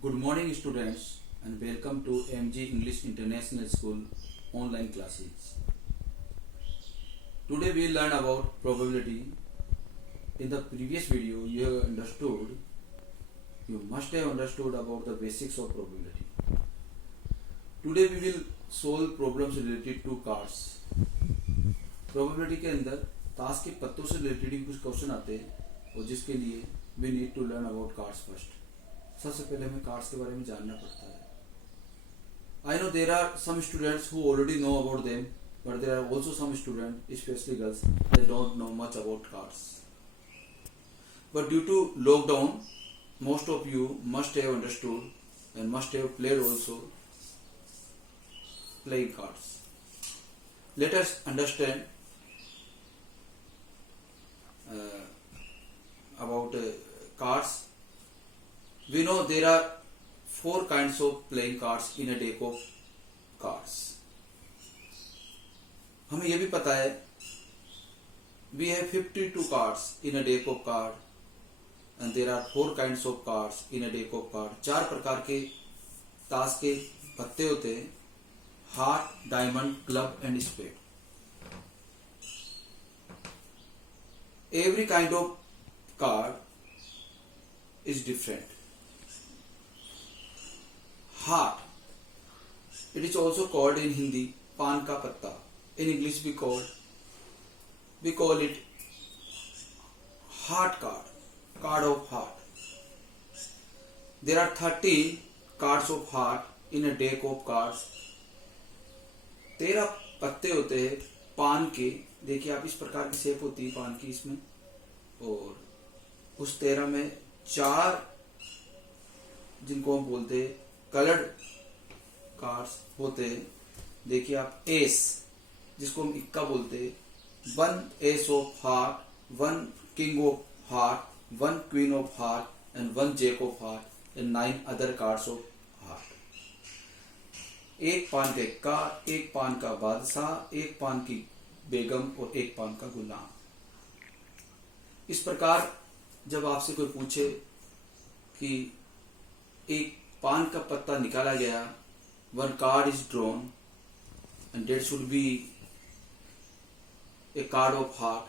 Good morning, students, and welcome to MG English International School online classes. Today we will learn about probability. In the previous video, you must have understood about the basics of probability. Today we will solve problems related to cards. Probability के अंदर ताश के पत्तों से related कुछ question आते हैं और जिसके लिए we need to learn about cards first. सबसे पहले हमें कार्ड्स के बारे में जानना पड़ता है. I know there are some students who already know about them, but there are also some students, especially girls, they don't know much about cards. But due to lockdown, most of you must have understood and must have played also playing cards. Let us understand about cards. We know there are 4 kinds of playing cards in a deck of cards. हमें यह भी पता है we have 52 cards in a deck of card and there are 4 kinds of cards in a deck of card. 4 प्रकार के ताश के पत्ते होते हैं: heart, diamond, club and spade. Every kind of card is different. Heart, it is also called in Hindi पान का पत्ता. In English we call it heart card, card of heart. There are 13 cards of heart in a deck of cards. 13 पत्ते होते हैं पान के. देखिए आप, इस प्रकार की शेप होती है पान की इसमें, और उस 13 में 4 जिनको हम बोलते हैं कलर्ड कार्ड्स होते हैं. देखिए आप, एस जिसको हम इक्का बोलते हैं, 1 ace of heart, 1 king of heart, 1 queen of heart and 1 jack of heart and 9 other cards of heart. एक पान का इक्का, एक पान का बादशाह, एक पान की बेगम और एक पान का गुलाम. इस प्रकार जब आपसे कोई पूछे कि एक पान का पत्ता निकाला गया, 1 card is drawn and that should be a card of heart,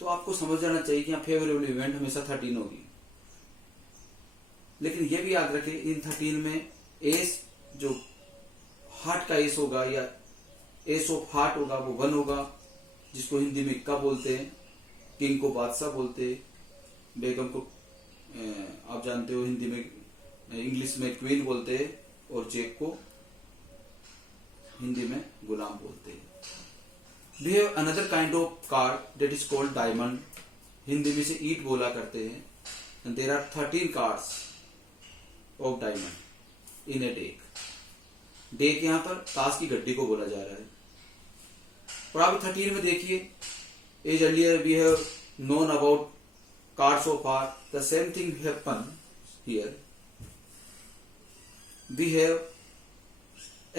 तो आपको समझ जाना चाहिए कि यहाँ फेवरेबल इवेंट हमेशा 13 होगी. लेकिन यह भी याद रखें, इन 13 में एस जो हार्ट का एस होगा या एस ऑफ हार्ट होगा वो 1 होगा, जिसको हिंदी में इक्का बोलते हैं. किंग को बादशाह बोलते हैं, बेगम को आप जानते हो हिंदी में, इंग्लिश में क्वीन बोलते हैं, और जैक को हिंदी में गुलाम बोलते हैं. We have another kind of card that is called diamond. Hindi में से ईट बोला करते हैं. And there are 13 cards of diamond in a deck. Deck यहाँ पर ताश की गड्डी को बोला जा रहा है. और आप 13 में देखिए, as earlier we have known about cards of heart, the same thing happen here. We have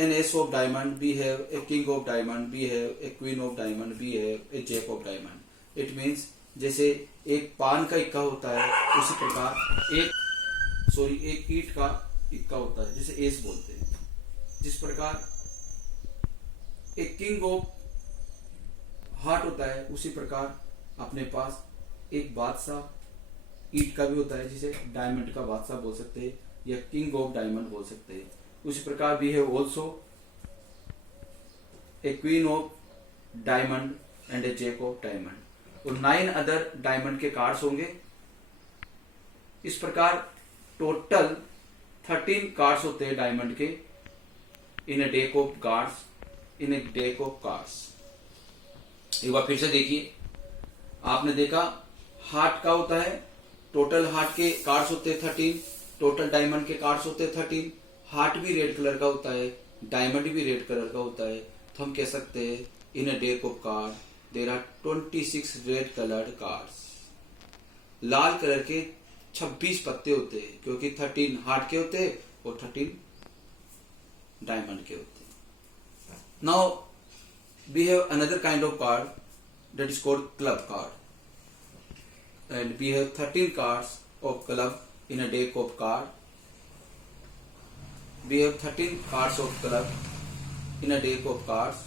an ace of diamond, we have a king of diamond, we have a queen of diamond, we have a jack of diamond. It means जैसे एक पान का इक्का होता है, उसी प्रकार एक ईट का इक्का होता है, जिसे एस बोलते हैं. जिस प्रकार एक किंग ऑफ हार्ट होता है, उसी प्रकार अपने पास एक बादशाह ईट का भी होता है, जिसे डायमंड का बादशाह बोल सकते हैं या किंग ऑफ डायमंड बोल सकते हैं. उसी प्रकार we have also a queen of diamond and a jack of diamond, और 9 अदर डायमंड के कार्ड्स होंगे. इस प्रकार टोटल 13 कार्ड्स होते हैं डायमंड के in a deck of cards, in a deck of cards. एक बार फिर से देखिए, आपने देखा हार्ट का होता है, टोटल हार्ट के कार्ड्स होते हैं 13, टोटल डायमंड के कार्ड्स होते हैं 13. हार्ट भी रेड कलर का होता है, डायमंड भी रेड कलर का होता है, तो हम कह सकते हैं in a deck of card there are 26 red coloured cards. लाल कलर के 26 पत्ते होते हैं, क्योंकि 13 हार्ट के होते हैं और 13 डायमंड के होते हैं. Now we have another kind of card that is called club card, and we have 13 cards of club in a deck of card. We have 13 cards of club in a deck of cards.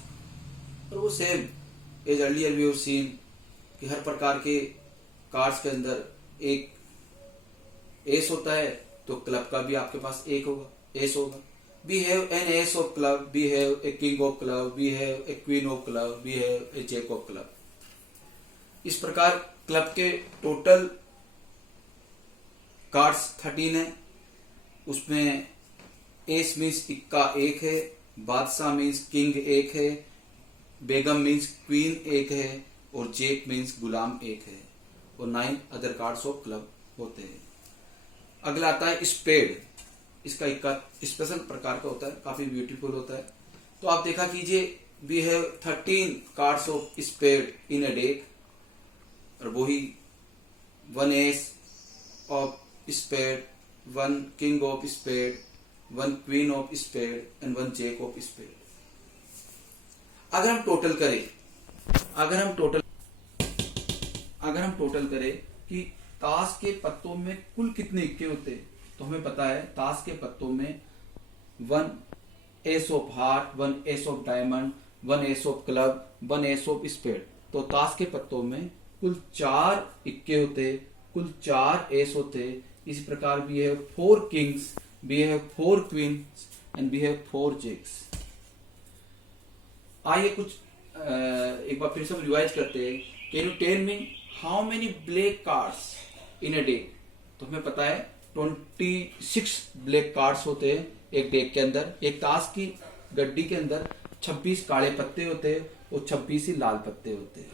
और वो same as earlier we have seen कि हर प्रकार के cards के अंदर एक S होता है, तो क्लब का भी आपके पास एक होगा, एस होगा। We have an ace of club, we have a king of club, we have a queen of club, we have a jack of club. इस प्रकार क्लब के टोटल कार्ड्स 13 है। उसमें एस मीन्स इक्का एक है, बादशाह मीन्स किंग एक है, बेगम मीन्स क्वीन एक है, और जैक मीन्स गुलाम एक है, और 9 अदर कार्ड्स ऑफ क्लब होते हैं। अगला आता है स्पेड। इसका इक्का स्पेशल प्रकार का होता है, काफी ब्यूटीफुल होता है। तो आप देखा कीजिए, we have 13 cards of spade in a deck, और वही 1 ace of spade, 1 king of spade, 1 queen of spade and 1 jack of spade. अगर हम टोटल करें कि ताश के पत्तों में कुल कितने इक्के होते हैं, तो हमें पता है ताश के पत्तों में 1 ace of heart, 1 ace of diamond, 1 ace of club, 1 ace of spade. तो ताश के पत्तों में कुल 4 इक्के होते, कुल 4 एस होते। इसी प्रकार we have 4 kings, we have 4 queens and we have 4 jacks. आइए कुछ एक बार फिर से हम रिवाइज करते हैं। Can you tell me how many black cards in a deck? तो हमें पता है 26 ब्लैक कार्ड्स होते हैं एक डेक के अंदर। एक ताश की गड्डी के अंदर 26 काले पत्ते होते हैं और 26 ही लाल पत्ते होते हैं।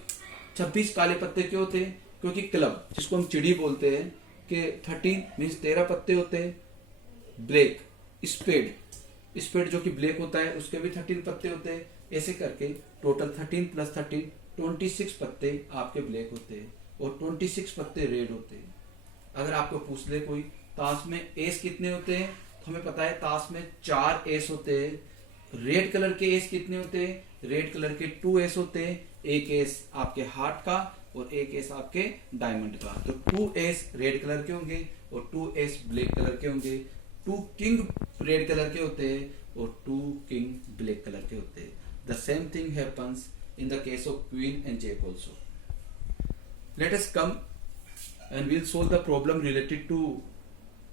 26 काले पत्ते क्यों होते हैं? क्योंकि क्लब, जिसको हम चिड़ी बोलते हैं, कि 13 मीन्स 13 पत्ते होते हैं। ब्लैक स्पेड जो कि ब्लैक होता है, उसके भी 13 पत्ते होते हैं। ऐसे करके टोटल 13 + 13 26 पत्ते आपके ब्लैक होते हैं और 26 पत्ते रेड होते हैं। अगर आपको पूछ ले कोई ताश में एस कितने होते हैं, तो हमें पता है ताश में 4 एस होते हैं। रेड कलर के एस कितने होते हैं? रेड कलर के 2 एस होते हैं। एक एस आपके हार्ट का और एक एस आपके डायमंड का। तो 2 एस रेड कलर के होंगे और 2 एस ब्लैक कलर के होंगे। 2 किंग रेड कलर के होते हैं और 2 किंग ब्लैक कलर के होते हैं। The same thing happens in the case of queen and jack also. Let us come and we'll solve the problem related to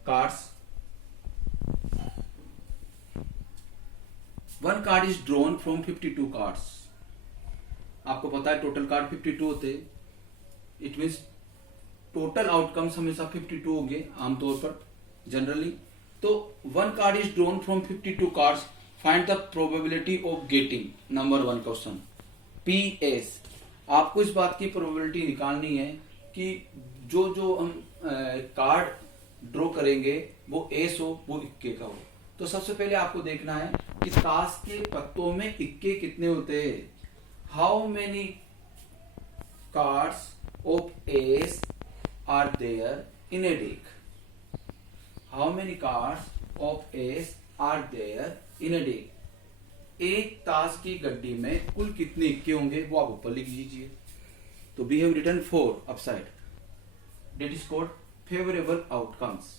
cards. One card is drawn from 52 cards. आपको पता है total card 52 होते हैं। It means total outcomes हमेशा 52 होंगे आमतौर पर generally. तो one card is drawn from 52 cards, find the probability of getting. Number 1 question PS। आपको इस बात की प्रोबेबिलिटी निकालनी है कि जो हम कार्ड ड्रॉ करेंगे वो एस हो, वो इक्के का हो। तो सबसे पहले आपको देखना है कि ताश के पत्तों में इक्के कितने होते हैं। How many cards of ace are there in a deck? How many cards of ace are there in a deck? एक ताश की गड्डी में कुल कितने इक्के होंगे वो आप ऊपर लिख लीजिए। तो we have written 4 upside, that is called favourable outcomes.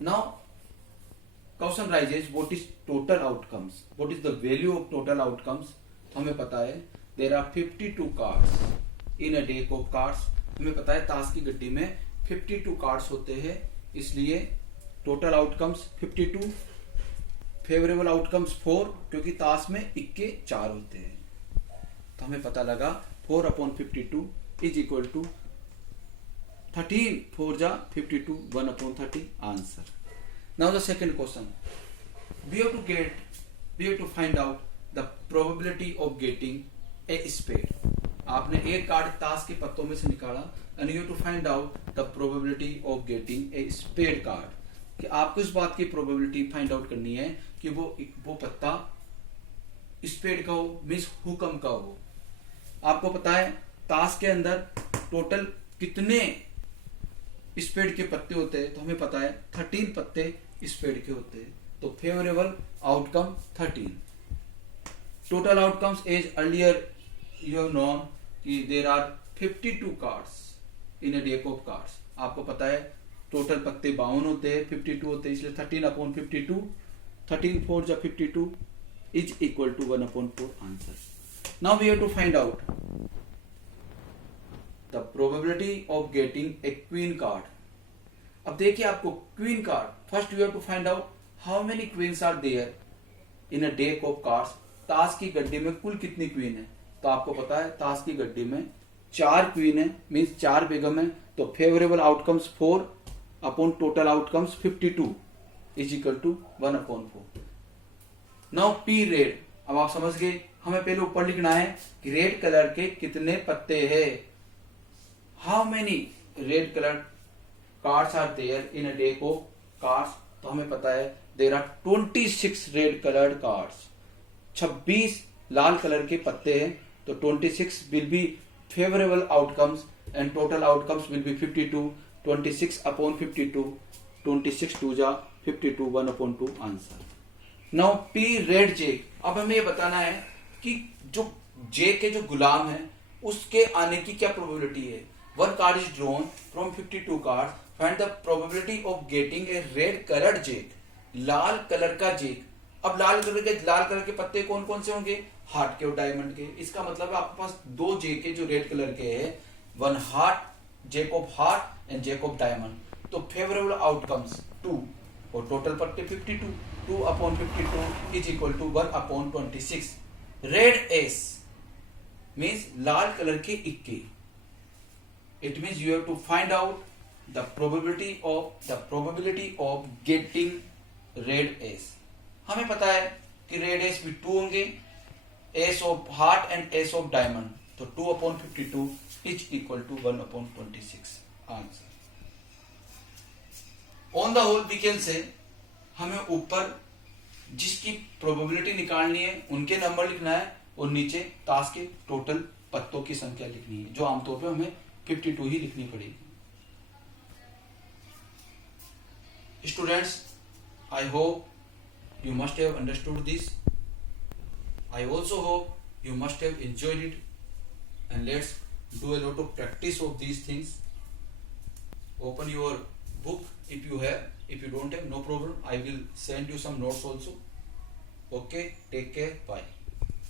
Now question rises, what is total outcomes? What is the value of total outcomes? हमें पता है there are 52 cards in a deck of cards. हमें पता है ताश की गड्डी में 52 कार्ड्स होते हैं, इसलिए टोटल आउटकम्स 52, फेवरेबल आउटकम्स 4, क्योंकि ताश में इक्के 4 होते हैं। तो हमें पता लगा 4/52 इज इक्वल टू 13 4 जा 52, 1/30 answer. Now the second question, we have to find out the probability of getting a spade. आपने एक कार्ड ताश के पत्तों में से निकाला and you have to find out the probability of getting a spade card. कि आपको इस बात की प्रोबेबिलिटी फाइंड आउट करनी है कि वो पत्ता स्पेड का हो, मीन्स हुकम का हो। आपको पता है ताश के अंदर टोटल कितने स्पेड के पत्ते होते हैं, तो हमें पता है 13 पत्ते स्पेड के होते हैं। तो favourable outcome 13। Total outcomes as earlier you have known कि there are 52 cards in a deck of cards. आपको पता है टोटल पत्ते 52 होते हैं, 52 होते हैं, इसलिए 13/52 13 4 जा 52 is equal to 1/4 answer. Now we have to find out the probability of getting a queen card. अब देखिए आपको queen card, first you have to find out how many queens are there in a deck of cards. ताश की गड्डी में कुल कितनी queen है? तो आपको पता है ताश की गड्डी में 4 क्वीन है, मींस 4 बेगम है. तो favourable outcomes 4 upon total outcomes 52 is equal to 1/4. Now P red. अब आप समझ गए, हमें पहले ऊपर लिखना है कि रेड कलर के कितने पत्ते हैं. How many red colour cards are there in a deck of cards. तो हमें पता है there are 26 red coloured cards. 26 लाल कलर के पत्ते हैं. तो 26 will be favourable outcomes and total outcomes will be 52. 26 upon 52, 26 2 जा 52, 1/2 answer. Now P red J. अब हमें ये बताना है कि जो जे के जो गुलाम है उसके आने की क्या प्रोबेबिलिटी है. One card is drawn from 52 card. Find the probability of getting A red coloured Jake. Lal colour का जेक. अब लाल कलर के पत्ते कौन कौन से होंगे? हार्ट के और डायमंड के. इसका मतलब है आपके पास 2 जेके जो रेड कलर के हैं, one heart, jack of heart and jack of diamond. तो फेवरेबल आउटकम्स 2 और टोटल पत्ते 52. 2/52 is equal to 1/26. Red ace means लाल कलर के इक्के. It means you have to find out the probability of getting red ace. हमें पता है कि रेड एस भी 2 होंगे, ace of heart and ace of diamond. तो 2/52 is equal to 1/26 answer. On the whole we can say हमें ऊपर जिसकी प्रोबेबिलिटी निकालनी है उनके नंबर लिखना है और नीचे ताश के टोटल पत्तों की संख्या लिखनी है, जो आमतौर पे हमें 52 ही लिखनी पड़ेगी. Students, I hope you must have understood this. I also hope you must have enjoyed it, and let's do a lot of practice of these things. Open your book if you have. If you don't have, no problem. I will send you some notes also. Okay, take care. Bye.